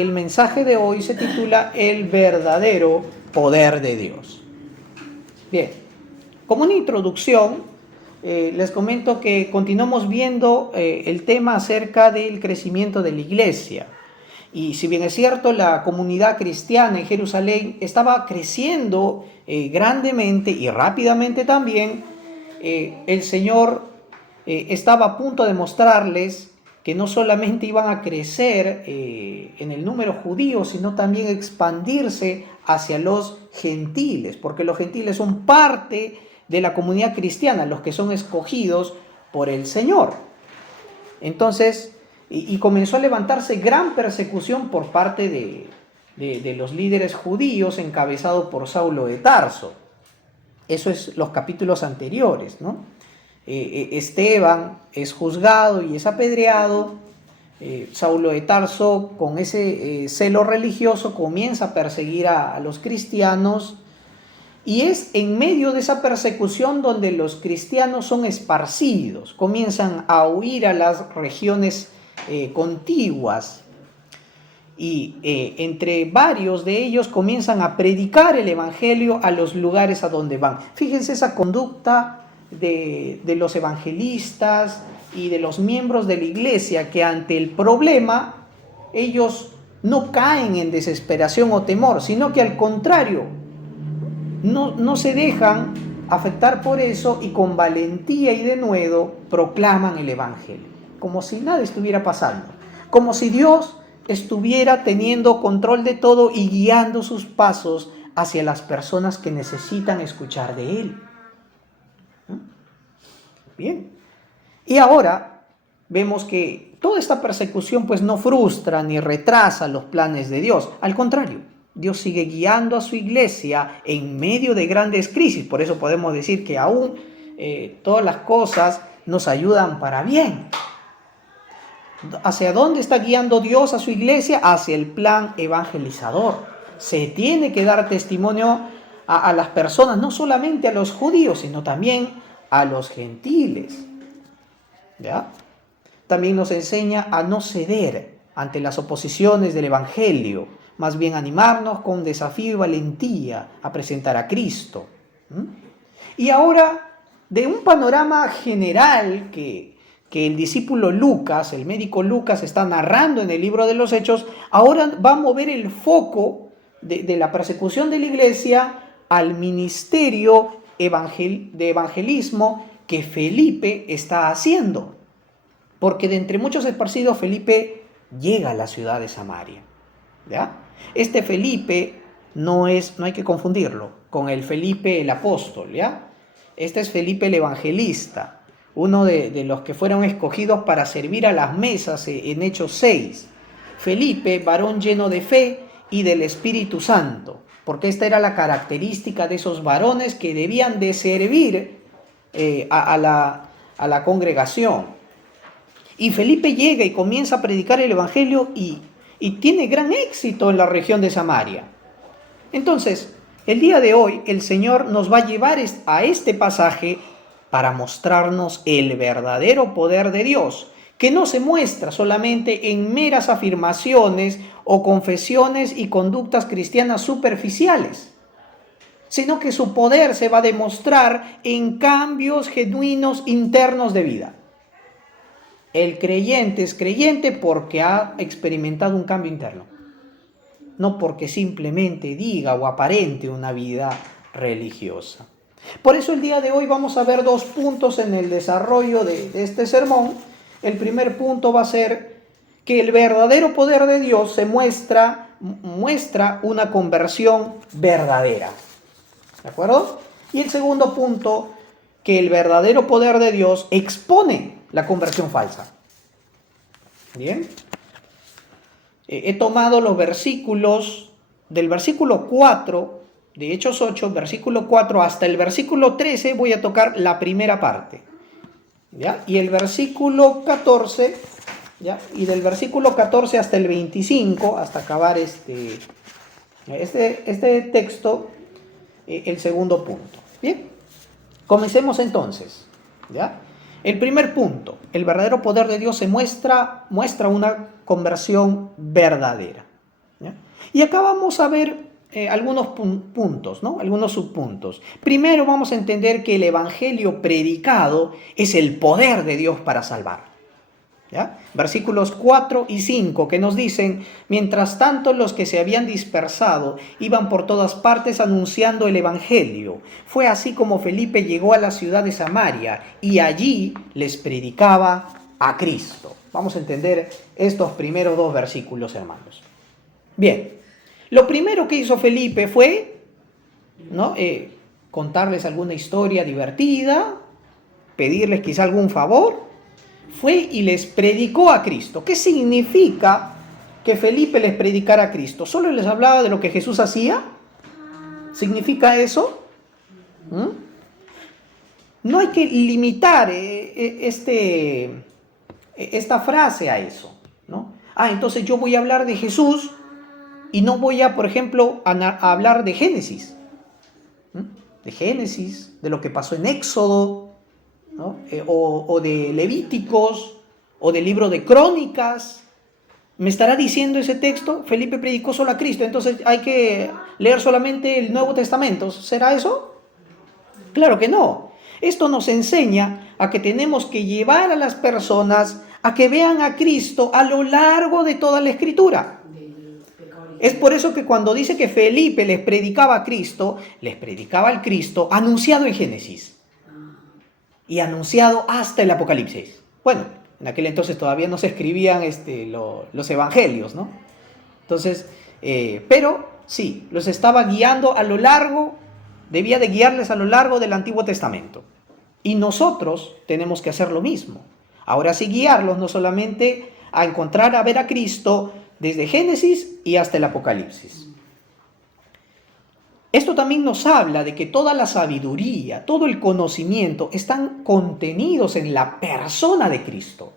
el mensaje de hoy se titula El verdadero poder de Dios. Bien, como una introducción, les comento que continuamos viendo el tema acerca del crecimiento de la iglesia. Y si bien es cierto, la comunidad cristiana en Jerusalén estaba creciendo grandemente y rápidamente también, el Señor estaba a punto de mostrarles que no solamente iban a crecer en el número judío, sino también expandirse hacia los gentiles, porque los gentiles son parte de la comunidad cristiana, los que son escogidos por el Señor. Entonces, y comenzó a levantarse gran persecución por parte de los líderes judíos, encabezado por Saulo de Tarso. Eso es los capítulos anteriores, ¿no? Esteban es juzgado y es apedreado. Saulo de Tarso, con ese celo religioso, comienza a perseguir a los cristianos, y es en medio de esa persecución donde los cristianos son esparcidos, comienzan a huir a las regiones contiguas, y entre varios de ellos comienzan a predicar el evangelio a los lugares a donde van. Fíjense esa conducta de los evangelistas y de los miembros de la iglesia, que ante el problema ellos no caen en desesperación o temor, sino que al contrario, no se dejan afectar por eso, y con valentía y denuedo proclaman el evangelio, como si nada estuviera pasando, como si Dios estuviera teniendo control de todo y guiando sus pasos hacia las personas que necesitan escuchar de Él. Bien, y ahora vemos que toda esta persecución pues no frustra ni retrasa los planes de Dios. Al contrario, Dios sigue guiando a su iglesia en medio de grandes crisis. Por eso podemos decir que aún todas las cosas nos ayudan para bien. ¿Hacia dónde está guiando Dios a su iglesia? Hacia el plan evangelizador. Se tiene que dar testimonio a las personas, no solamente a los judíos, sino también a los gentiles. ¿Ya? También nos enseña a no ceder ante las oposiciones del evangelio, más bien animarnos con desafío y valentía a presentar a Cristo. Y ahora, de un panorama general que el discípulo Lucas, el médico Lucas, está narrando en el libro de los Hechos, ahora va a mover el foco de la persecución de la iglesia al ministerio de evangelismo que Felipe está haciendo. Porque de entre muchos esparcidos, Felipe llega a la ciudad de Samaria. ¿Ya? Este Felipe no hay que confundirlo con el Felipe el apóstol, ¿ya? Este es Felipe el evangelista, uno de los que fueron escogidos para servir a las mesas en Hechos 6. Felipe, varón lleno de fe y del Espíritu Santo, porque esta era la característica de esos varones que debían de servir a la congregación. Y Felipe llega y comienza a predicar el evangelio y tiene gran éxito en la región de Samaria. Entonces, el día de hoy el Señor nos va a llevar a este pasaje para mostrarnos el verdadero poder de Dios, que no se muestra solamente en meras afirmaciones o confesiones y conductas cristianas superficiales, sino que su poder se va a demostrar en cambios genuinos internos de vida. El creyente es creyente porque ha experimentado un cambio interno, no porque simplemente diga o aparente una vida religiosa. Por eso el día de hoy vamos a ver dos puntos en el desarrollo de este sermón. El primer punto va a ser que el verdadero poder de Dios se muestra una conversión verdadera. ¿De acuerdo? Y el segundo punto, que el verdadero poder de Dios expone la conversión falsa. Bien. He tomado los versículos del versículo 4 de Hechos 8, versículo 4 hasta el versículo 13, voy a tocar la primera parte. ¿Ya? Y el versículo 14, ¿ya? Y del versículo 14 hasta el 25, hasta acabar este texto, el segundo punto. Bien, comencemos entonces. ¿Ya? El primer punto, el verdadero poder de Dios se muestra una conversión verdadera. ¿Ya? Y acá vamos a ver algunos puntos, ¿no? Algunos subpuntos. Primero vamos a entender que el evangelio predicado es el poder de Dios para salvar. ¿Ya? Versículos 4 y 5 que nos dicen: mientras tanto los que se habían dispersado iban por todas partes anunciando el evangelio. Fue así como Felipe llegó a la ciudad de Samaria y allí les predicaba a Cristo. Vamos a entender estos primeros dos versículos, hermanos. Bien, lo primero que hizo Felipe fue, ¿no? Contarles alguna historia divertida, pedirles quizá algún favor. Fue y les predicó a Cristo. ¿Qué significa que Felipe les predicara a Cristo? ¿Solo les hablaba de lo que Jesús hacía? ¿Significa eso? No hay que limitar esta frase a eso, ¿no? Entonces yo voy a hablar de Jesús y no voy a, por ejemplo, a hablar de Génesis. De Génesis, de lo que pasó en Éxodo, ¿no? O de Levíticos, o del libro de Crónicas. ¿Me estará diciendo ese texto? Felipe predicó solo a Cristo, entonces hay que leer solamente el Nuevo Testamento. ¿Será eso? Claro que no. Esto nos enseña a que tenemos que llevar a las personas a que vean a Cristo a lo largo de toda la Escritura. Es por eso que cuando dice que Felipe les predicaba a Cristo, les predicaba al Cristo anunciado en Génesis y anunciado hasta el Apocalipsis. Bueno, en aquel entonces todavía no se escribían los evangelios, ¿no? Entonces, pero sí, los estaba guiando a lo largo, debía de guiarles a lo largo del Antiguo Testamento. Y nosotros tenemos que hacer lo mismo. Ahora sí, guiarlos no solamente a encontrar, a ver a Cristo desde Génesis y hasta el Apocalipsis. Esto también nos habla de que toda la sabiduría, todo el conocimiento están contenidos en la persona de Cristo.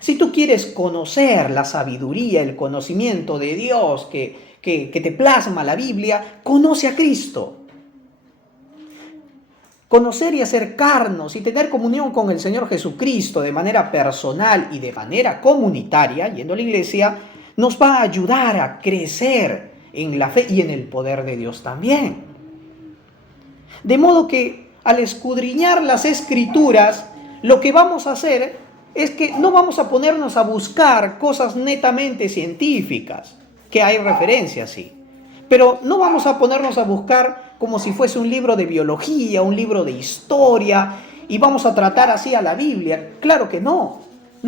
Si tú quieres conocer la sabiduría, el conocimiento de Dios que te plasma la Biblia, conoce a Cristo. Conocer y acercarnos y tener comunión con el Señor Jesucristo de manera personal y de manera comunitaria, yendo a la iglesia, nos va a ayudar a crecer en la fe y en el poder de Dios también. De modo que al escudriñar las Escrituras, lo que vamos a hacer es que no vamos a ponernos a buscar cosas netamente científicas, que hay referencias, sí, pero no vamos a ponernos a buscar como si fuese un libro de biología, un libro de historia, y vamos a tratar así a la Biblia. Claro que no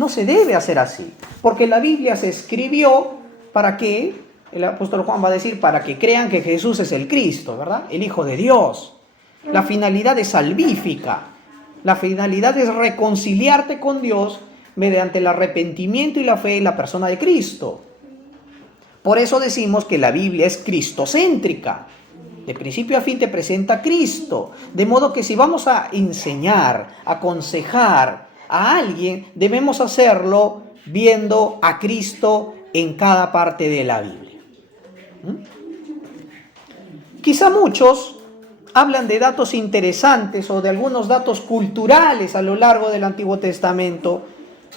se debe hacer así, porque la Biblia se escribió para que, el apóstol Juan va a decir, para que crean que Jesús es el Cristo, ¿verdad? El Hijo de Dios. La finalidad es salvífica. La finalidad es reconciliarte con Dios mediante el arrepentimiento y la fe en la persona de Cristo. Por eso decimos que la Biblia es cristocéntrica. De principio a fin te presenta a Cristo. De modo que si vamos a enseñar, a aconsejar a alguien, debemos hacerlo viendo a Cristo en cada parte de la Biblia. Quizá muchos hablan de datos interesantes o de algunos datos culturales a lo largo del Antiguo Testamento,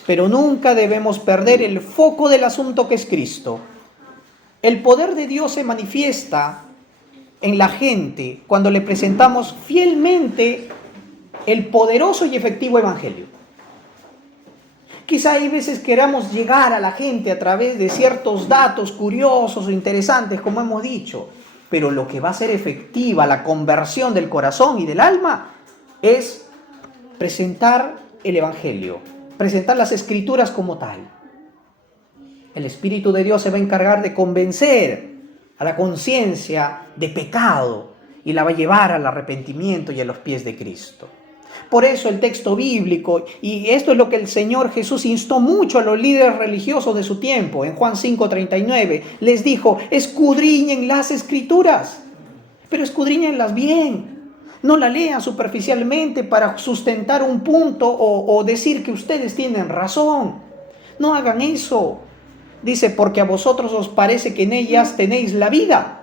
pero nunca debemos perder el foco del asunto, que es Cristo. El poder de Dios se manifiesta en la gente cuando le presentamos fielmente el poderoso y efectivo Evangelio. Quizá hay veces queramos llegar a la gente a través de ciertos datos curiosos o interesantes, como hemos dicho, pero lo que va a hacer efectiva la conversión del corazón y del alma es presentar el Evangelio, presentar las Escrituras como tal. El Espíritu de Dios se va a encargar de convencer a la conciencia de pecado y la va a llevar al arrepentimiento y a los pies de Cristo. Por eso el texto bíblico, y esto es lo que el Señor Jesús instó mucho a los líderes religiosos de su tiempo, en Juan 5:39, les dijo: escudriñen las Escrituras, pero escudriñenlas bien. No la lean superficialmente para sustentar un punto o decir que ustedes tienen razón. No hagan eso. Dice, porque a vosotros os parece que en ellas tenéis la vida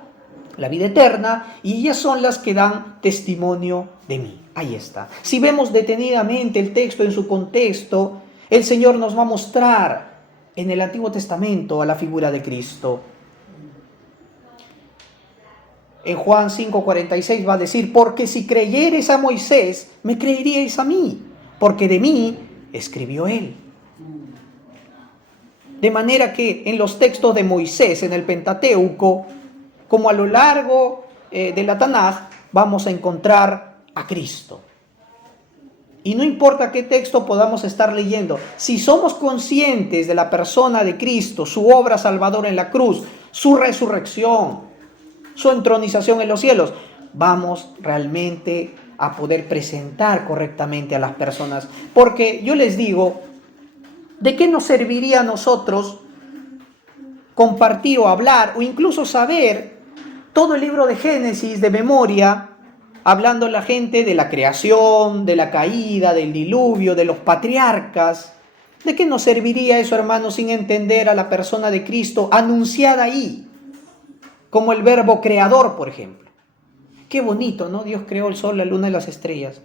eterna, y ellas son las que dan testimonio de mí. Ahí está. Si vemos detenidamente el texto en su contexto, el Señor nos va a mostrar en el Antiguo Testamento a la figura de Cristo. En Juan 5:46 va a decir, porque si creyereis a Moisés, me creeríais a mí, porque de mí escribió él. De manera que en los textos de Moisés, en el Pentateuco, como a lo largo de la Tanaj, vamos a encontrar a Cristo. Y no importa qué texto podamos estar leyendo, si somos conscientes de la persona de Cristo, su obra salvadora en la cruz, su resurrección, su entronización en los cielos, vamos realmente a poder presentar correctamente a las personas. Porque yo les digo, ¿de qué nos serviría a nosotros compartir o hablar o incluso saber todo el libro de Génesis de memoria, hablando la gente de la creación, de la caída, del diluvio, de los patriarcas? ¿De qué nos serviría eso, hermanos, sin entender a la persona de Cristo anunciada ahí, como el verbo creador, por ejemplo? Qué bonito, ¿no? Dios creó el sol, la luna y las estrellas.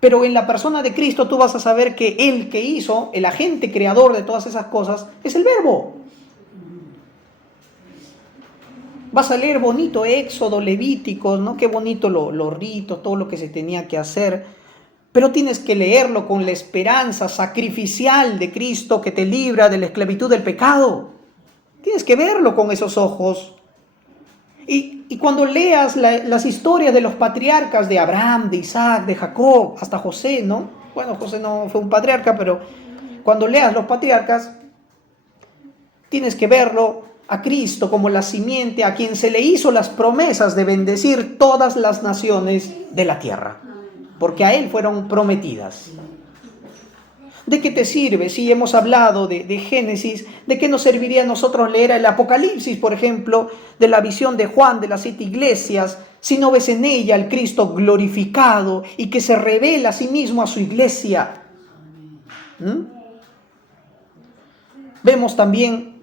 Pero en la persona de Cristo tú vas a saber que el que hizo, el agente creador de todas esas cosas, es el verbo. Vas a leer bonito Éxodo, Levíticos, ¿no? Qué bonito los ritos, todo lo que se tenía que hacer. Pero tienes que leerlo con la esperanza sacrificial de Cristo que te libra de la esclavitud del pecado. Tienes que verlo con esos ojos. Y cuando leas las historias de los patriarcas de Abraham, de Isaac, de Jacob, hasta José, ¿no? Bueno, José no fue un patriarca, pero cuando leas los patriarcas, tienes que verlo a Cristo como la simiente a quien se le hizo las promesas de bendecir todas las naciones de la tierra, porque a él fueron prometidas. ¿De qué te sirve? Si hemos hablado de Génesis, ¿de qué nos serviría a nosotros leer el Apocalipsis, por ejemplo, de la visión de Juan de las 7 iglesias, si no ves en ella al Cristo glorificado y que se revela a sí mismo a su iglesia? Vemos también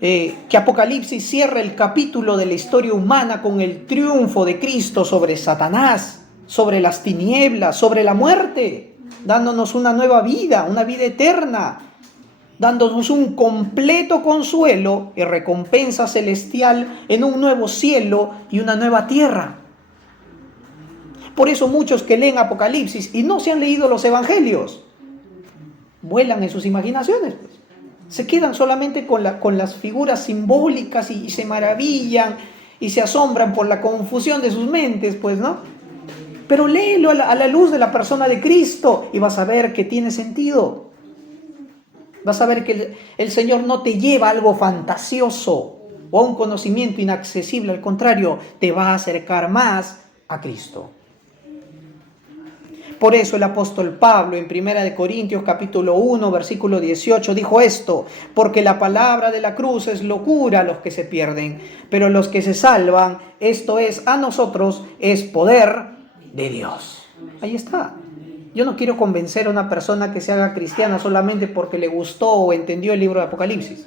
que Apocalipsis cierra el capítulo de la historia humana con el triunfo de Cristo sobre Satanás, sobre las tinieblas, sobre la muerte, dándonos una nueva vida, una vida eterna, dándonos un completo consuelo y recompensa celestial en un nuevo cielo y una nueva tierra. Por eso muchos que leen Apocalipsis y no se han leído los evangelios, vuelan en sus imaginaciones, pues. Se quedan solamente con las figuras simbólicas y se maravillan y se asombran por la confusión de sus mentes, pues, ¿no? Pero léelo a la luz de la persona de Cristo y vas a ver que tiene sentido. Vas a ver que el Señor no te lleva a algo fantasioso o a un conocimiento inaccesible. Al contrario, te va a acercar más a Cristo. Por eso el apóstol Pablo en 1 Corintios capítulo 1 versículo 18 dijo esto: porque la palabra de la cruz es locura a los que se pierden, pero los que se salvan, esto es, a nosotros, es poder de Dios. Ahí está. Yo no quiero convencer a una persona que se haga cristiana solamente porque le gustó o entendió el libro de Apocalipsis.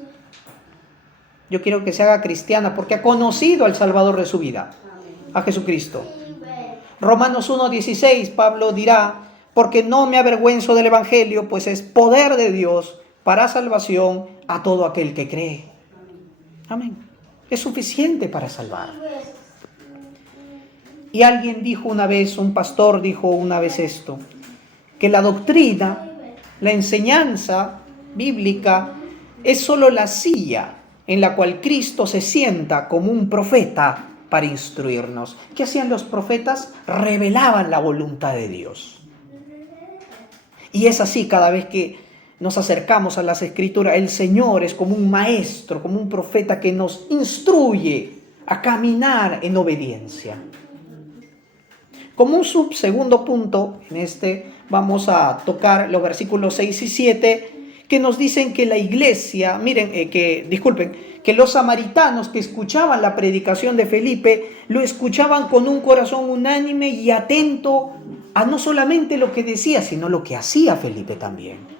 Yo quiero que se haga cristiana porque ha conocido al Salvador de su vida, a Jesucristo. Romanos 1:16, Pablo dirá: porque no me avergüenzo del Evangelio, pues es poder de Dios para salvación a todo aquel que cree. Amén. Es suficiente para salvar. Y alguien dijo una vez, un pastor dijo una vez esto, que la doctrina, la enseñanza bíblica es solo la silla en la cual Cristo se sienta como un profeta para instruirnos. ¿Qué hacían los profetas? Revelaban la voluntad de Dios. Y es así cada vez que nos acercamos a las Escrituras. El Señor es como un maestro, como un profeta que nos instruye a caminar en obediencia. Como un subsegundo punto, en este vamos a tocar los versículos 6 y 7, que nos dicen que la iglesia, que los samaritanos que escuchaban la predicación de Felipe, lo escuchaban con un corazón unánime y atento a no solamente lo que decía, sino lo que hacía Felipe también.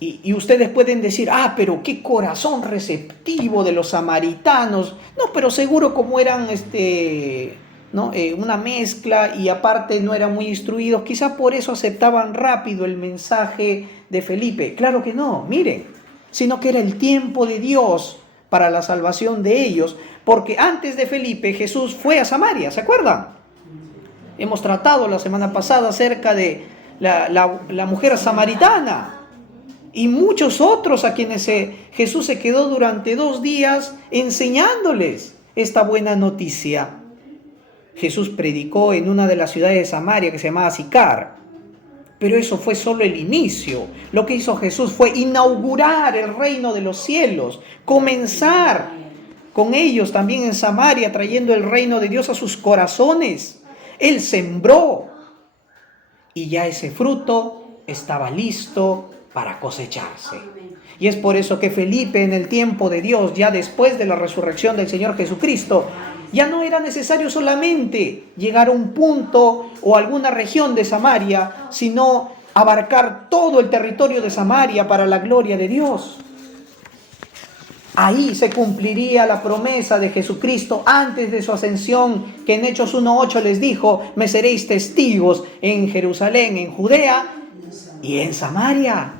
Y ustedes pueden decir: pero qué corazón receptivo de los samaritanos. No, pero seguro como eran una mezcla y aparte no eran muy instruidos, quizá por eso aceptaban rápido el mensaje de Felipe. Claro que no, miren, sino que era el tiempo de Dios para la salvación de ellos, porque antes de Felipe Jesús fue a Samaria, ¿se acuerdan? Hemos tratado la semana pasada acerca de la mujer samaritana y muchos otros a quienes Jesús se quedó durante 2 días enseñándoles esta buena noticia. Jesús predicó en una de las ciudades de Samaria que se llamaba Sicar, pero eso fue solo el inicio. Lo que hizo Jesús fue inaugurar el reino de los cielos, comenzar con ellos también en Samaria, trayendo el reino de Dios a sus corazones. Él sembró y ya ese fruto estaba listo para cosecharse. Y es por eso que Felipe, en el tiempo de Dios, ya después de la resurrección del Señor Jesucristo, ya no era necesario solamente llegar a un punto o alguna región de Samaria, sino abarcar todo el territorio de Samaria para la gloria de Dios. Ahí se cumpliría la promesa de Jesucristo antes de su ascensión, que en Hechos 1:8 les dijo: me seréis testigos en Jerusalén, en Judea y en Samaria.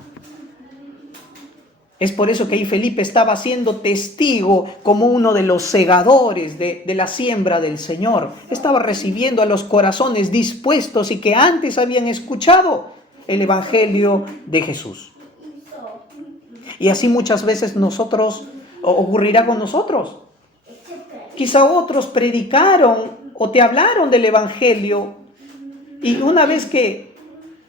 Es por eso que ahí Felipe estaba siendo testigo como uno de los segadores de la siembra del Señor. Estaba recibiendo a los corazones dispuestos y que antes habían escuchado el Evangelio de Jesús. Y así muchas veces ocurrirá con nosotros. Quizá otros predicaron o te hablaron del Evangelio y una vez que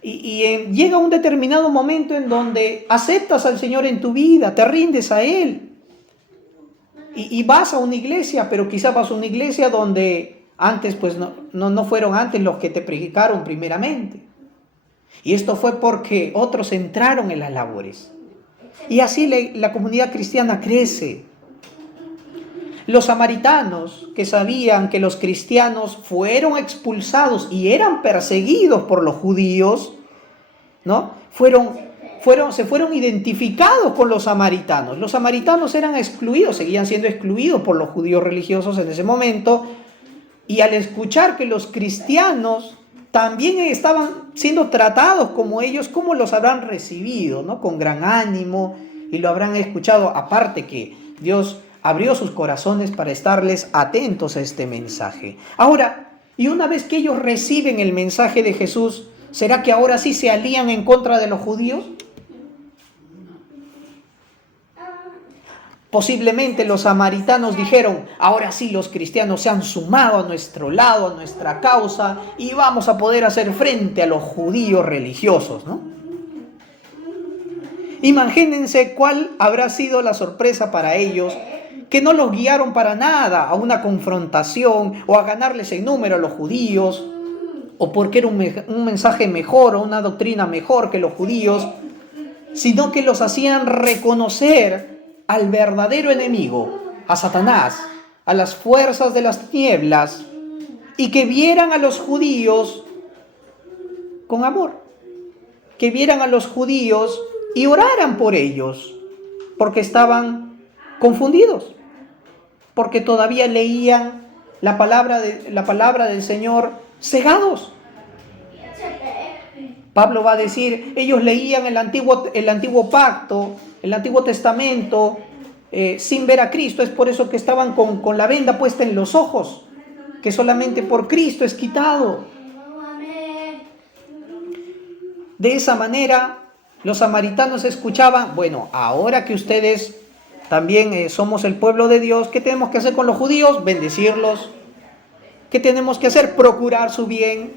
llega un determinado momento en donde aceptas al Señor en tu vida, te rindes a Él y vas a una iglesia, pero quizás vas a una iglesia donde antes pues no fueron antes los que te predicaron primeramente. Y esto fue porque otros entraron en las labores. Y así la comunidad cristiana crece. Los samaritanos, que sabían que los cristianos fueron expulsados y eran perseguidos por los judíos, ¿no? Se fueron identificados con los samaritanos. Los samaritanos eran excluidos, seguían siendo excluidos por los judíos religiosos en ese momento, y al escuchar que los cristianos también estaban siendo tratados como ellos, ¿cómo los habrán recibido, ¿no? Con gran ánimo, y lo habrán escuchado, aparte que Dios abrió sus corazones para estarles atentos a este mensaje. Ahora, y una vez que ellos reciben el mensaje de Jesús, ¿será que ahora sí se alían en contra de los judíos? Posiblemente los samaritanos dijeron: ahora sí los cristianos se han sumado a nuestro lado, a nuestra causa, y vamos a poder hacer frente a los judíos religiosos, ¿no? Imagínense cuál habrá sido la sorpresa para ellos, que no los guiaron para nada a una confrontación o a ganarles en número a los judíos, o porque era un mensaje mejor o una doctrina mejor que los judíos, sino que los hacían reconocer al verdadero enemigo, a Satanás, a las fuerzas de las tinieblas, y que vieran a los judíos con amor, que vieran a los judíos y oraran por ellos, porque estaban confundidos, porque todavía leían la palabra del Señor cegados. Pablo va a decir, ellos leían el antiguo pacto, el Antiguo Testamento, sin ver a Cristo. Es por eso que estaban con la venda puesta en los ojos, que solamente por Cristo es quitado. De esa manera, los samaritanos escuchaban: bueno, ahora que ustedes también somos el pueblo de Dios, ¿qué tenemos que hacer con los judíos? Bendecirlos. ¿Qué tenemos que hacer? Procurar su bien.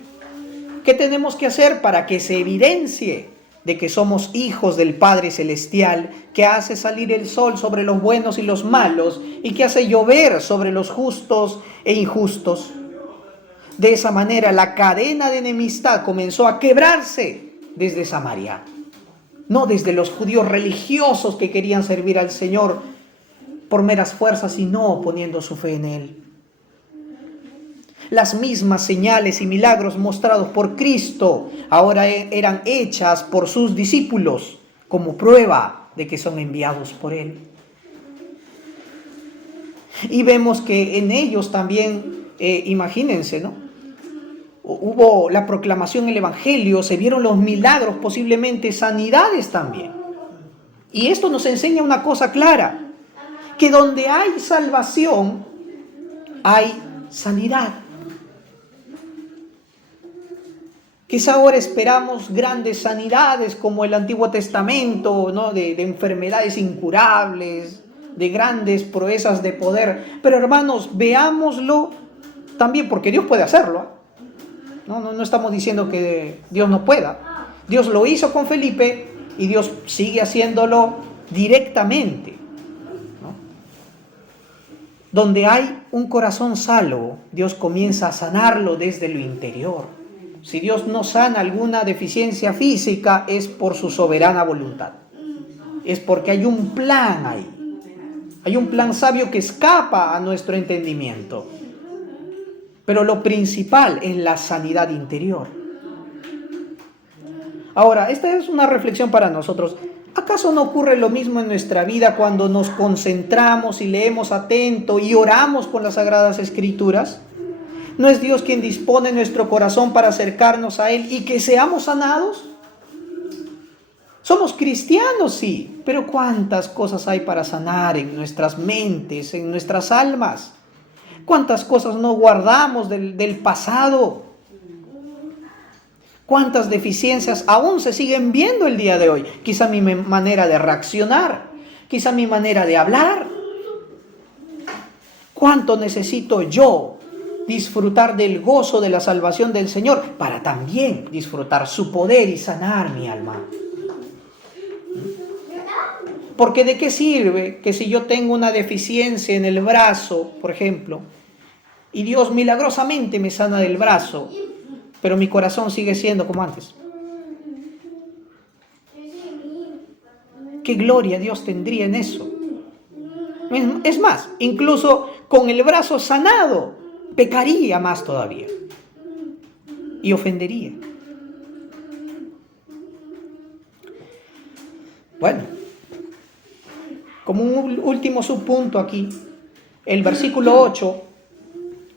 ¿Qué tenemos que hacer para que se evidencie de que somos hijos del Padre Celestial, que hace salir el sol sobre los buenos y los malos, y que hace llover sobre los justos e injustos? De esa manera la cadena de enemistad comenzó a quebrarse desde Samaria. No desde los judíos religiosos que querían servir al Señor por meras fuerzas, sino poniendo su fe en Él. Las mismas señales y milagros mostrados por Cristo ahora eran hechas por sus discípulos como prueba de que son enviados por Él. Y vemos que en ellos también, imagínense, ¿no? Hubo la proclamación del Evangelio, se vieron los milagros, posiblemente sanidades también. Y esto nos enseña una cosa clara, que donde hay salvación, hay sanidad. Quizá ahora esperamos grandes sanidades como el Antiguo Testamento, ¿no? de enfermedades incurables, de grandes proezas de poder. Pero hermanos, veámoslo también, porque Dios puede hacerlo. No estamos diciendo que Dios no pueda. Dios lo hizo con Felipe y Dios sigue haciéndolo directamente. Donde hay un corazón salvo, Dios comienza a sanarlo desde lo interior. Si Dios no sana alguna deficiencia física, es por su soberana voluntad. Es porque hay un plan ahí. Hay un plan sabio que escapa a nuestro entendimiento. Pero lo principal es la sanidad interior. Ahora, esta es una reflexión para nosotros. ¿Acaso no ocurre lo mismo en nuestra vida cuando nos concentramos y leemos atento y oramos con las Sagradas Escrituras? ¿No es Dios quien dispone nuestro corazón para acercarnos a Él y que seamos sanados? Somos cristianos, sí, pero ¿cuántas cosas hay para sanar en nuestras mentes, en nuestras almas? ¿Cuántas cosas no guardamos del pasado? ¿Cuántas deficiencias aún se siguen viendo el día de hoy? Quizá mi manera de reaccionar, quizá mi manera de hablar. ¿Cuánto necesito yo disfrutar del gozo de la salvación del Señor para también disfrutar su poder y sanar mi alma? Porque ¿de qué sirve que si yo tengo una deficiencia en el brazo, por ejemplo, y Dios milagrosamente me sana del brazo, pero mi corazón sigue siendo como antes? ¿Qué gloria Dios tendría en eso? Es más, incluso con el brazo sanado, pecaría más todavía y ofendería. Bueno, como un último subpunto aquí, el versículo 8,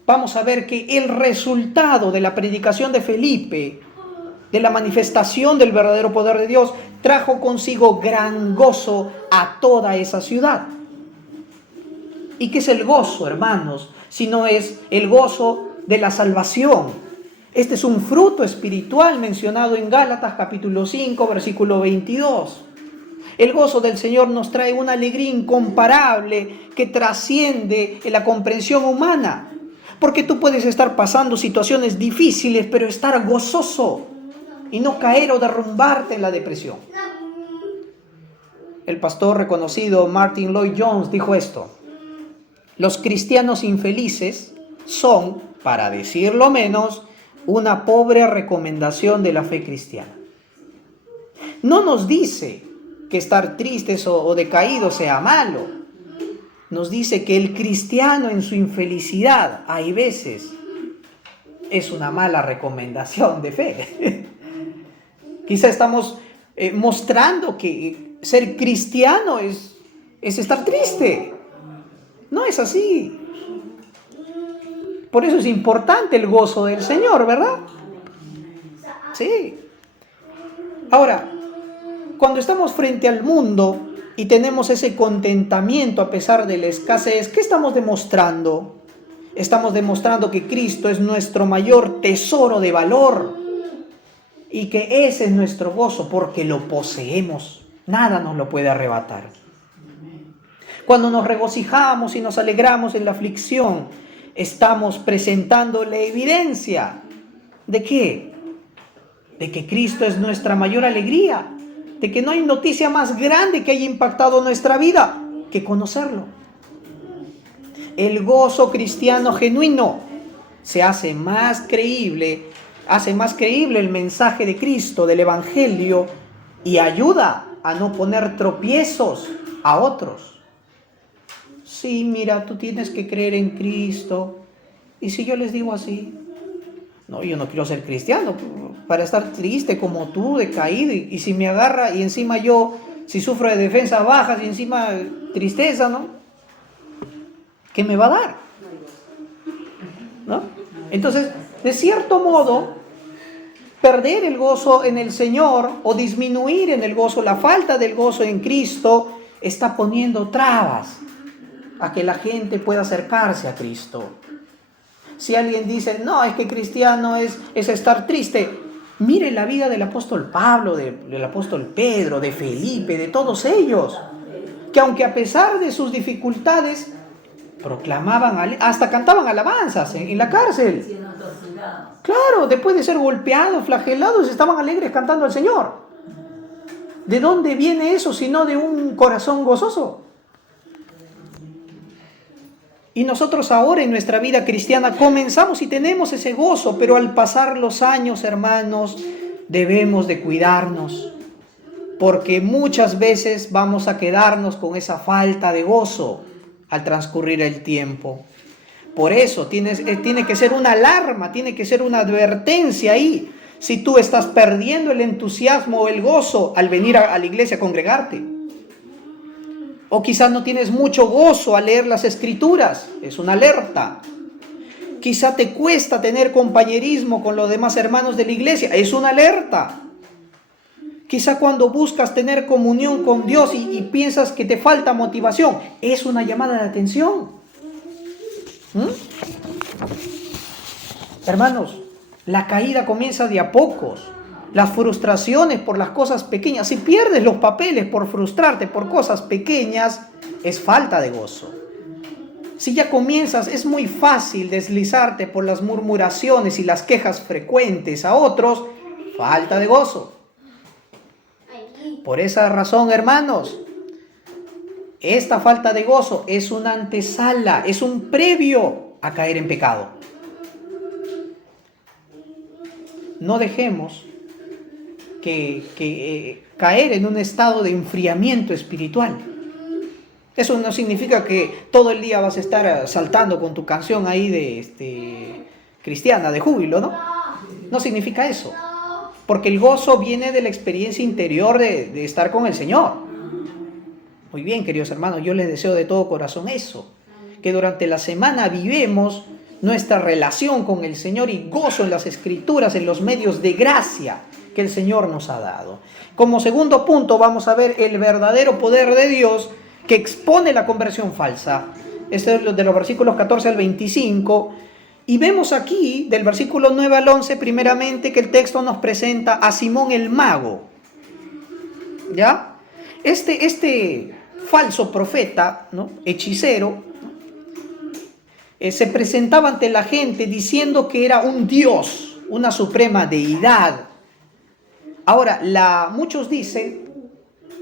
vamos a ver que el resultado de la predicación de Felipe, de la manifestación del verdadero poder de Dios, trajo consigo gran gozo a toda esa ciudad. ¿Y qué es el gozo, hermanos? Si no es el gozo de la salvación. Este es un fruto espiritual mencionado en Gálatas capítulo 5, versículo 22. El gozo del Señor nos trae una alegría incomparable que trasciende la comprensión humana. Porque tú puedes estar pasando situaciones difíciles, pero estar gozoso y no caer o derrumbarte en la depresión. El pastor reconocido Martin Lloyd-Jones dijo esto: los cristianos infelices son, para decirlo menos, una pobre recomendación de la fe cristiana. No nos dice que estar tristes o decaídos sea malo. Nos dice que el cristiano en su infelicidad, hay veces, es una mala recomendación de fe. Quizá estamos mostrando que ser cristiano es estar triste. No es así. Por eso es importante el gozo del Señor, ¿verdad? Sí. Ahora, cuando estamos frente al mundo y tenemos ese contentamiento a pesar de la escasez, ¿qué estamos demostrando? Estamos demostrando que Cristo es nuestro mayor tesoro de valor y que ese es nuestro gozo porque lo poseemos. Nada nos lo puede arrebatar. Cuando nos regocijamos y nos alegramos en la aflicción, estamos presentando la evidencia ¿de qué? De que Cristo es nuestra mayor alegría, de que no hay noticia más grande que haya impactado nuestra vida que conocerlo. El gozo cristiano genuino hace más creíble el mensaje de Cristo, del Evangelio, y ayuda a no poner tropiezos a otros. Sí, mira, tú tienes que creer en Cristo. ¿Y si yo les digo así? No, yo no quiero ser cristiano para estar triste como tú, decaído, y si me agarra y encima yo, si sufro de defensas bajas y encima tristeza, ¿no? ¿Qué me va a dar? ¿No? Entonces, de cierto modo, perder el gozo en el Señor o disminuir en el gozo, la falta del gozo en Cristo, está poniendo trabas a que la gente pueda acercarse a Cristo. Si alguien dice, no, es que cristiano es estar triste, mire la vida del apóstol Pablo, del apóstol Pedro, de Felipe, de todos ellos, que aunque a pesar de sus dificultades, proclamaban, hasta cantaban alabanzas en la cárcel. Claro, después de ser golpeados, flagelados, estaban alegres cantando al Señor. ¿De dónde viene eso sino de un corazón gozoso? Y nosotros ahora en nuestra vida cristiana comenzamos y tenemos ese gozo, pero al pasar los años, hermanos, debemos de cuidarnos, porque muchas veces vamos a quedarnos con esa falta de gozo al transcurrir el tiempo. Por eso tiene que ser una alarma, tiene que ser una advertencia ahí, si tú estás perdiendo el entusiasmo o el gozo al venir a la iglesia a congregarte. O quizás no tienes mucho gozo al leer las escrituras, es una alerta. Quizá te cuesta tener compañerismo con los demás hermanos de la iglesia, es una alerta. Quizá cuando buscas tener comunión con Dios y piensas que te falta motivación, es una llamada de atención. Hermanos, la caída comienza de a pocos. Las frustraciones por las cosas pequeñas. Si pierdes los papeles por frustrarte por cosas pequeñas, es falta de gozo. Si ya comienzas, es muy fácil deslizarte por las murmuraciones y las quejas frecuentes a otros, falta de gozo. Por esa razón, hermanos, esta falta de gozo es una antesala, es un previo a caer en pecado. No dejemos que caer en un estado de enfriamiento espiritual. Eso no significa que todo el día vas a estar saltando con tu canción ahí de cristiana, de júbilo, ¿no? No significa eso. Porque el gozo viene de la experiencia interior de estar con el Señor. Muy bien, queridos hermanos, yo les deseo de todo corazón eso. Que durante la semana vivemos nuestra relación con el Señor y gozo en las Escrituras, en los medios de gracia que el Señor nos ha dado. Como segundo punto vamos a ver el verdadero poder de Dios que expone la conversión falsa. Este es de los versículos 14 al 25. Y vemos aquí, del versículo 9 al 11, primeramente que el texto nos presenta a Simón el mago. ¿Ya? Este falso profeta, ¿no? Hechicero, se presentaba ante la gente diciendo que era un dios, una suprema deidad. Ahora, muchos dicen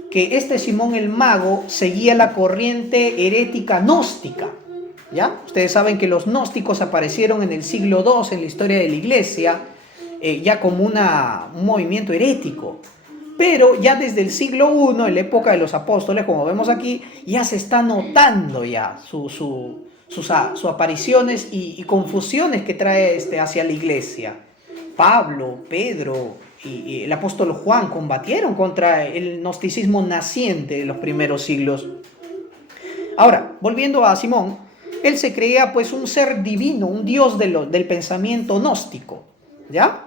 que este Simón el mago seguía la corriente herética gnóstica. ¿Ya? Ustedes saben que los gnósticos aparecieron en el siglo II en la historia de la iglesia, ya como un movimiento herético. Pero ya desde el siglo I, en la época de los apóstoles, como vemos aquí, ya se está notando ya sus apariciones y confusiones que trae hacia la iglesia. Pablo, Pedro y el apóstol Juan combatieron contra el gnosticismo naciente de los primeros siglos. Ahora, volviendo a Simón, él se creía pues un ser divino, un dios del pensamiento gnóstico, ¿ya?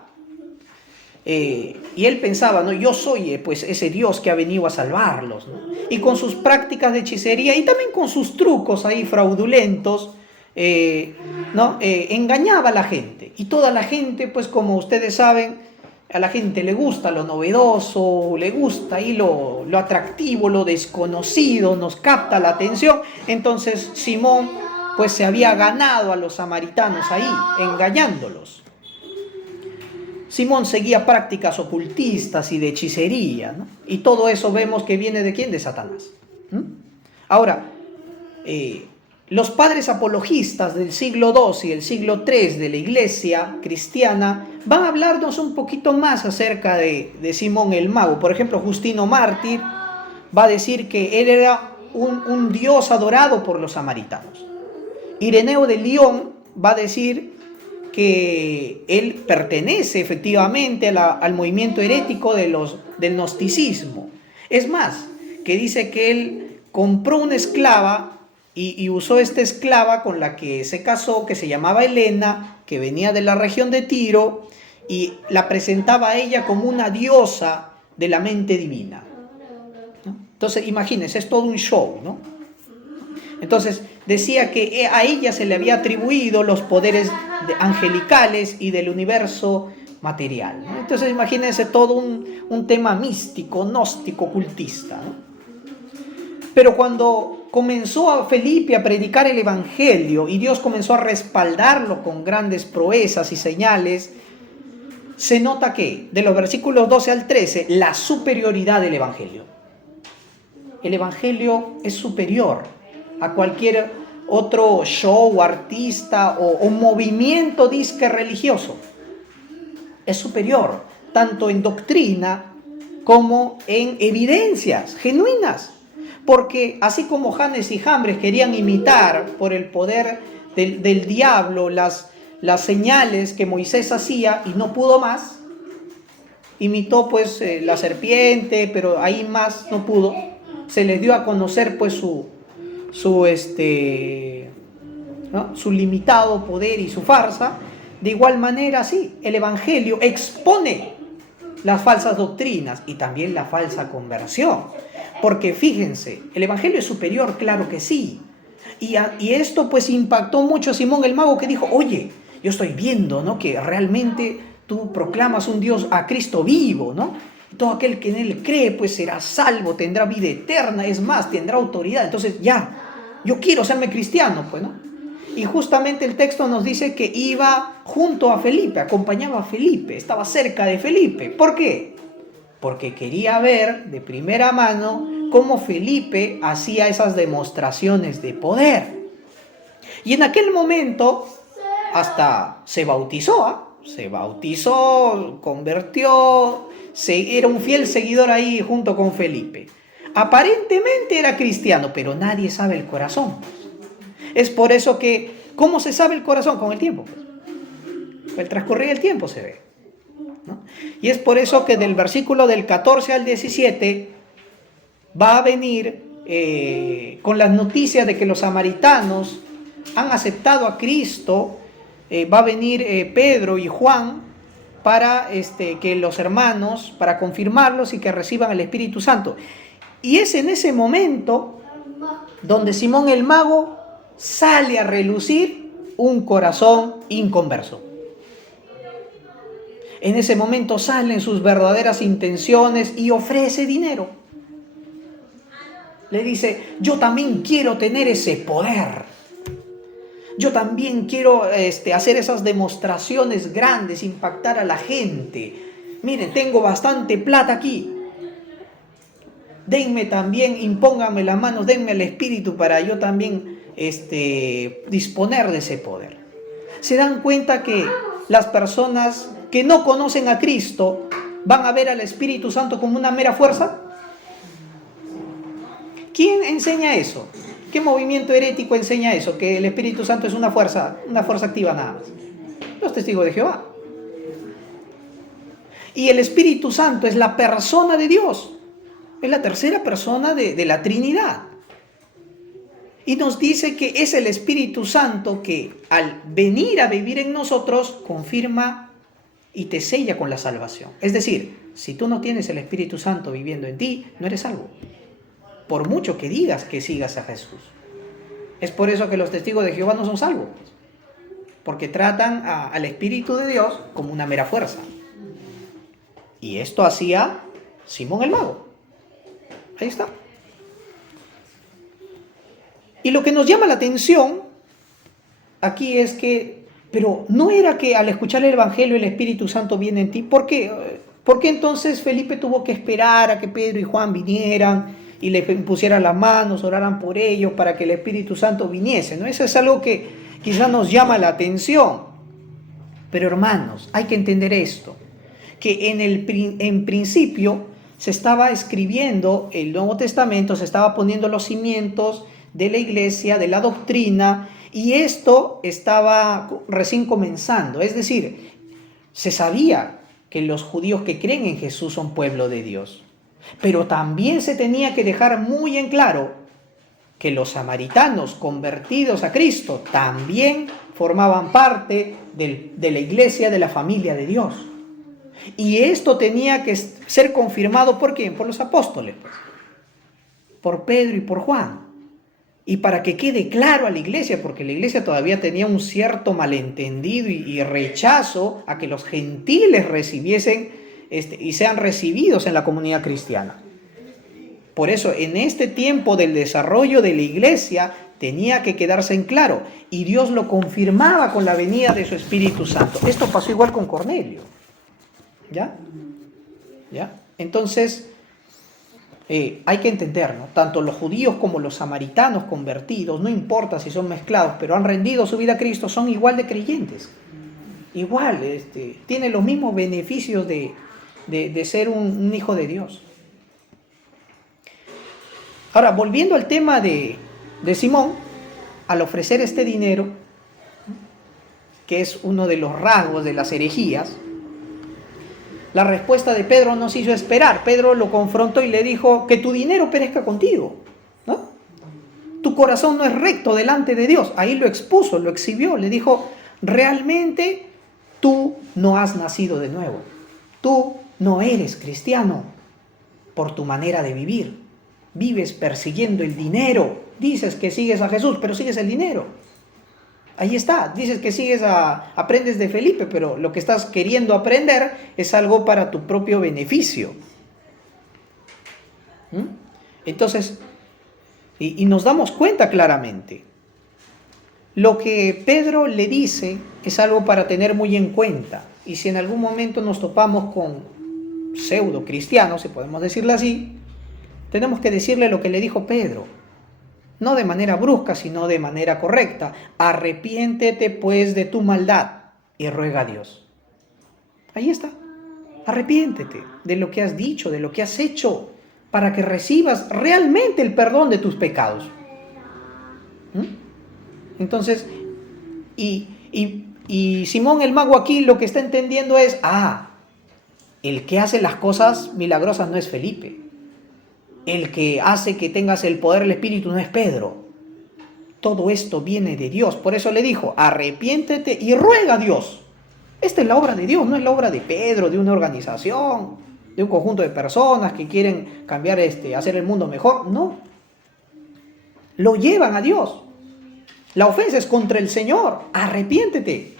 Y él pensaba, ¿no? Yo soy pues ese Dios que ha venido a salvarlos, ¿no? Y con sus prácticas de hechicería y también con sus trucos ahí fraudulentos, ¿no? Engañaba a la gente. Y toda la gente, pues como ustedes saben, a la gente le gusta lo novedoso, le gusta ahí lo atractivo, lo desconocido, nos capta la atención. Entonces Simón pues se había ganado a los samaritanos ahí, engañándolos. Simón seguía prácticas ocultistas y de hechicería, ¿no? Y todo eso vemos que viene ¿de quién? De Satanás. Ahora, los padres apologistas del siglo II y el siglo III de la iglesia cristiana van a hablarnos un poquito más acerca de Simón el mago. Por ejemplo, Justino Mártir va a decir que él era un dios adorado por los samaritanos. Ireneo de León va a decir que él pertenece efectivamente al movimiento herético del gnosticismo. Es más, que dice que él compró una esclava y usó esta esclava con la que se casó, que se llamaba Helena, que venía de la región de Tiro, y la presentaba a ella como una diosa de la mente divina, ¿no? Entonces, imagínense, es todo un show, ¿no? Entonces, decía que a ella se le había atribuido los poderes angelicales y del universo material, ¿no? Entonces imagínense todo un tema místico, gnóstico, ocultista, ¿no? Pero cuando comenzó a Felipe a predicar el Evangelio y Dios comenzó a respaldarlo con grandes proezas y señales, se nota que de los versículos 12 al 13, la superioridad del Evangelio. El Evangelio es superior a cualquier otro show, artista o movimiento disque religioso. Es superior tanto en doctrina como en evidencias genuinas. Porque así como Janes y Jambres querían imitar por el poder del diablo las señales que Moisés hacía y no pudo más, imitó pues la serpiente, pero ahí más no pudo, se les dio a conocer pues su limitado poder y su farsa. De igual manera, sí, el Evangelio expone las falsas doctrinas y también la falsa conversión. Porque fíjense, el Evangelio es superior, claro que sí. Y esto pues impactó mucho a Simón el Mago, que dijo, oye, yo estoy viendo, ¿no?, que realmente tú proclamas un Dios, a Cristo vivo, ¿no? Todo aquel que en él cree pues será salvo, tendrá vida eterna, es más, tendrá autoridad. Entonces ya, yo quiero serme cristiano, pues, ¿no? Y justamente el texto nos dice que iba junto a Felipe, acompañaba a Felipe, estaba cerca de Felipe. ¿Por qué? Porque quería ver de primera mano cómo Felipe hacía esas demostraciones de poder. Y en aquel momento hasta se bautizó, convirtió, era un fiel seguidor ahí junto con Felipe. Aparentemente era cristiano, pero nadie sabe el corazón. Es por eso que, ¿cómo se sabe el corazón? Con el tiempo. El transcurrir del tiempo se ve, ¿no? Y es por eso que del versículo del 14 al 17 va a venir con las noticias de que los samaritanos han aceptado a Cristo. Va a venir Pedro y Juan para que los hermanos, para confirmarlos y que reciban el Espíritu Santo. Y es en ese momento donde Simón el Mago sale a relucir un corazón inconverso. En ese momento salen sus verdaderas intenciones y ofrece dinero. Le dice, yo también quiero tener ese poder. Yo también quiero hacer esas demostraciones grandes, impactar a la gente. Miren, tengo bastante plata aquí. Denme también, impónganme las manos, denme el Espíritu para yo también disponer de ese poder. Se dan cuenta que las personas que no conocen a Cristo van a ver al Espíritu Santo como una mera fuerza. ¿Quién enseña eso? ¿Qué movimiento herético enseña eso? Que el Espíritu Santo es una fuerza activa nada más. Los testigos de Jehová. Y el Espíritu Santo es la persona de Dios. Es la tercera persona de la Trinidad. Y nos dice que es el Espíritu Santo que al venir a vivir en nosotros confirma y te sella con la salvación. Es decir, si tú no tienes el Espíritu Santo viviendo en ti, no eres salvo. Por mucho que digas que sigas a Jesús. Es por eso que los testigos de Jehová no son salvos. Porque tratan al Espíritu de Dios como una mera fuerza. Y esto hacía Simón el Mago. Ahí está. Y lo que nos llama la atención aquí es que, pero no era que al escuchar el Evangelio el Espíritu Santo viene en ti. ¿Por qué? ¿Por qué entonces Felipe tuvo que esperar a que Pedro y Juan vinieran y le pusieran las manos, oraran por ellos para que el Espíritu Santo viniese, ¿no? Eso es algo que quizás nos llama la atención. Pero hermanos, hay que entender esto, que en principio se estaba escribiendo el Nuevo Testamento, se estaba poniendo los cimientos de la iglesia, de la doctrina, y esto estaba recién comenzando. Es decir, se sabía que los judíos que creen en Jesús son pueblo de Dios. Pero también se tenía que dejar muy en claro que los samaritanos convertidos a Cristo también formaban parte de la iglesia, de la familia de Dios. Y esto tenía que ser confirmado ¿por quién? Por los apóstoles, pues. Por Pedro y por Juan. Y para que quede claro a la iglesia, porque la iglesia todavía tenía un cierto malentendido y rechazo a que los gentiles recibiesen y sean recibidos en la comunidad cristiana. Por eso, en este tiempo del desarrollo de la iglesia, tenía que quedarse en claro. Y Dios lo confirmaba con la venida de su Espíritu Santo. Esto pasó igual con Cornelio. ¿Ya? ¿Ya? Entonces, hay que entender, ¿no? Tanto los judíos como los samaritanos convertidos, no importa si son mezclados, pero han rendido su vida a Cristo, son igual de creyentes. Igual, tienen los mismos beneficios de ser un hijo de Dios. Ahora, volviendo al tema de Simón, al ofrecer este dinero, que es uno de los rasgos de las herejías, la respuesta de Pedro nos hizo esperar. Pedro lo confrontó y le dijo: que tu dinero perezca contigo, ¿no? Tu corazón no es recto delante de Dios. Ahí lo expuso, lo exhibió, le dijo: realmente tú no has nacido de nuevo. Tú no eres cristiano por tu manera de vivir. Vives persiguiendo el dinero. Dices que sigues a Jesús, pero sigues el dinero. Ahí está. Dices que aprendes de Felipe, pero lo que estás queriendo aprender es algo para tu propio beneficio. Entonces, y nos damos cuenta claramente. Lo que Pedro le dice es algo para tener muy en cuenta. Y si en algún momento nos topamos con pseudo cristianos, si podemos decirlo así, tenemos que decirle lo que le dijo Pedro. No de manera brusca, sino de manera correcta. Arrepiéntete pues de tu maldad y ruega a Dios. Ahí está. Arrepiéntete de lo que has dicho, de lo que has hecho, para que recibas realmente el perdón de tus pecados. Entonces, y Simón el mago aquí lo que está entendiendo es: el que hace las cosas milagrosas no es Felipe. El que hace que tengas el poder del Espíritu no es Pedro. Todo esto viene de Dios. Por eso le dijo: arrepiéntete y ruega a Dios. Esta es la obra de Dios, no es la obra de Pedro, de una organización, de un conjunto de personas que quieren cambiar, hacer el mundo mejor. No. Lo llevan a Dios. La ofensa es contra el Señor. Arrepiéntete.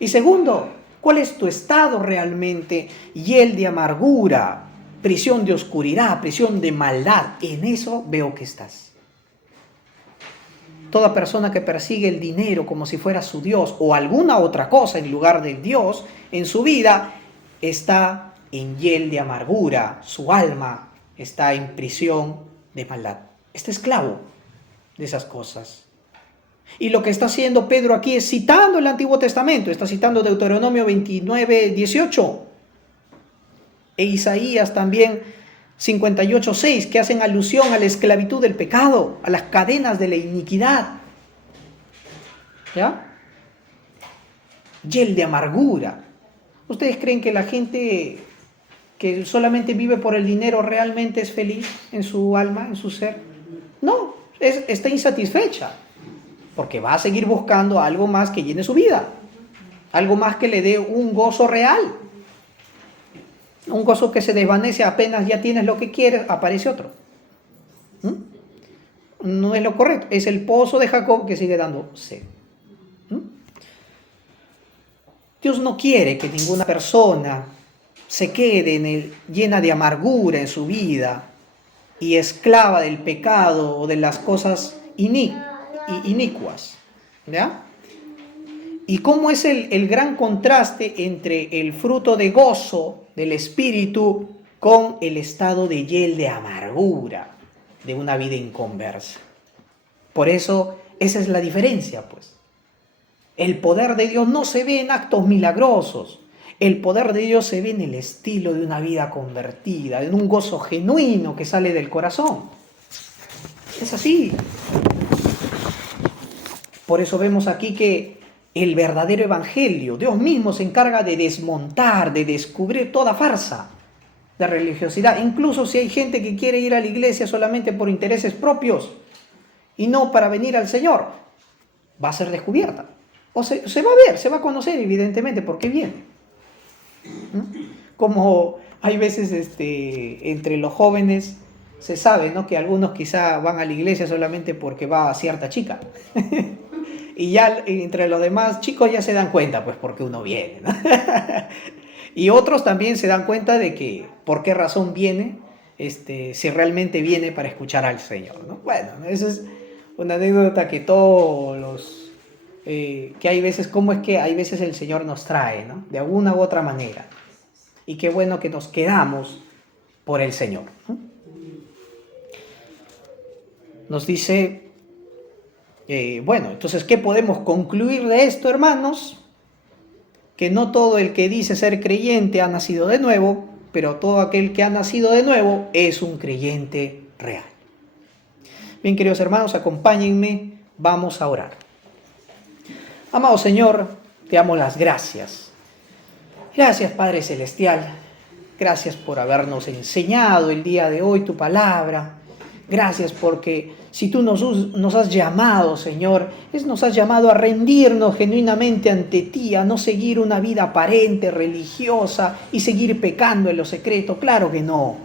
Y segundo, ¿cuál es tu estado realmente? Hiel de amargura, prisión de oscuridad, prisión de maldad. En eso veo que estás. Toda persona que persigue el dinero como si fuera su Dios o alguna otra cosa en lugar de Dios en su vida, está en hiel de amargura. Su alma está en prisión de maldad. Está esclavo de esas cosas. Y lo que está haciendo Pedro aquí es citando el Antiguo Testamento. Está citando Deuteronomio 29, 18. E Isaías también 58:6, que hacen alusión a la esclavitud del pecado, a las cadenas de la iniquidad. ¿Ya? Hiel de amargura. ¿Ustedes creen que la gente que solamente vive por el dinero realmente es feliz en su alma, en su ser? No, está insatisfecha, porque va a seguir buscando algo más que llene su vida, algo más que le dé un gozo real. Un gozo que se desvanece apenas ya tienes lo que quieres, aparece otro. No es lo correcto. Es el pozo de Jacob que sigue dando sed. Dios no quiere que ninguna persona se quede llena de amargura en su vida y esclava del pecado o de las cosas inicuas. ¿Ya? Y cómo es el gran contraste entre el fruto de gozo del Espíritu con el estado de hiel de amargura de una vida inconversa. Por eso, esa es la diferencia, pues. El poder de Dios no se ve en actos milagrosos. El poder de Dios se ve en el estilo de una vida convertida, en un gozo genuino que sale del corazón. Es así. Por eso vemos aquí que el verdadero evangelio, Dios mismo se encarga de desmontar, de descubrir toda farsa de religiosidad. Incluso si hay gente que quiere ir a la iglesia solamente por intereses propios y no para venir al Señor, va a ser descubierta. O se va a ver, se va a conocer evidentemente por qué viene. Como hay veces entre los jóvenes Se sabe, ¿no?, que algunos quizá van a la iglesia solamente porque va a cierta chica. Y ya entre los demás chicos ya se dan cuenta, pues, por qué uno viene, ¿no? Y otros también se dan cuenta de que por qué razón viene, si realmente viene para escuchar al Señor, ¿no? Bueno, esa es una anécdota que todos los... que hay veces, ¿cómo es que hay veces el Señor nos trae, ¿no?, de alguna u otra manera? Y qué bueno que nos quedamos por el Señor, ¿no? Nos dice, bueno, entonces, ¿qué podemos concluir de esto, hermanos? Que no todo el que dice ser creyente ha nacido de nuevo, pero todo aquel que ha nacido de nuevo es un creyente real. Bien, queridos hermanos, acompáñenme, vamos a orar. Amado Señor, te damos las gracias. Gracias, Padre Celestial. Gracias por habernos enseñado el día de hoy tu palabra. Gracias porque si tú nos has llamado, Señor, nos has llamado a rendirnos genuinamente ante ti, a no seguir una vida aparente, religiosa y seguir pecando en lo secreto. Claro que no.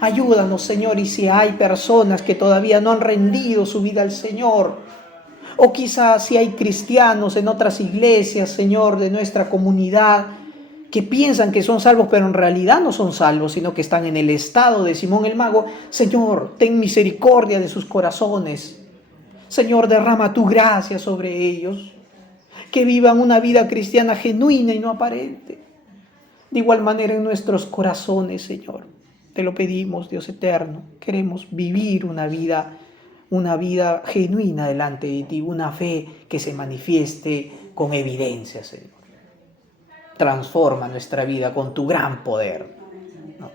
Ayúdanos, Señor, y si hay personas que todavía no han rendido su vida al Señor, o quizás si hay cristianos en otras iglesias, Señor, de nuestra comunidad, que piensan que son salvos, pero en realidad no son salvos, sino que están en el estado de Simón el Mago. Señor, ten misericordia de sus corazones. Señor, derrama tu gracia sobre ellos. Que vivan una vida cristiana genuina y no aparente. De igual manera en nuestros corazones, Señor. Te lo pedimos, Dios eterno. Queremos vivir una vida genuina delante de ti, una fe que se manifieste con evidencia, Señor. Transforma nuestra vida con tu gran poder, ¿no?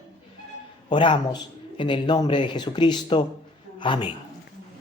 Oramos en el nombre de Jesucristo. Amén.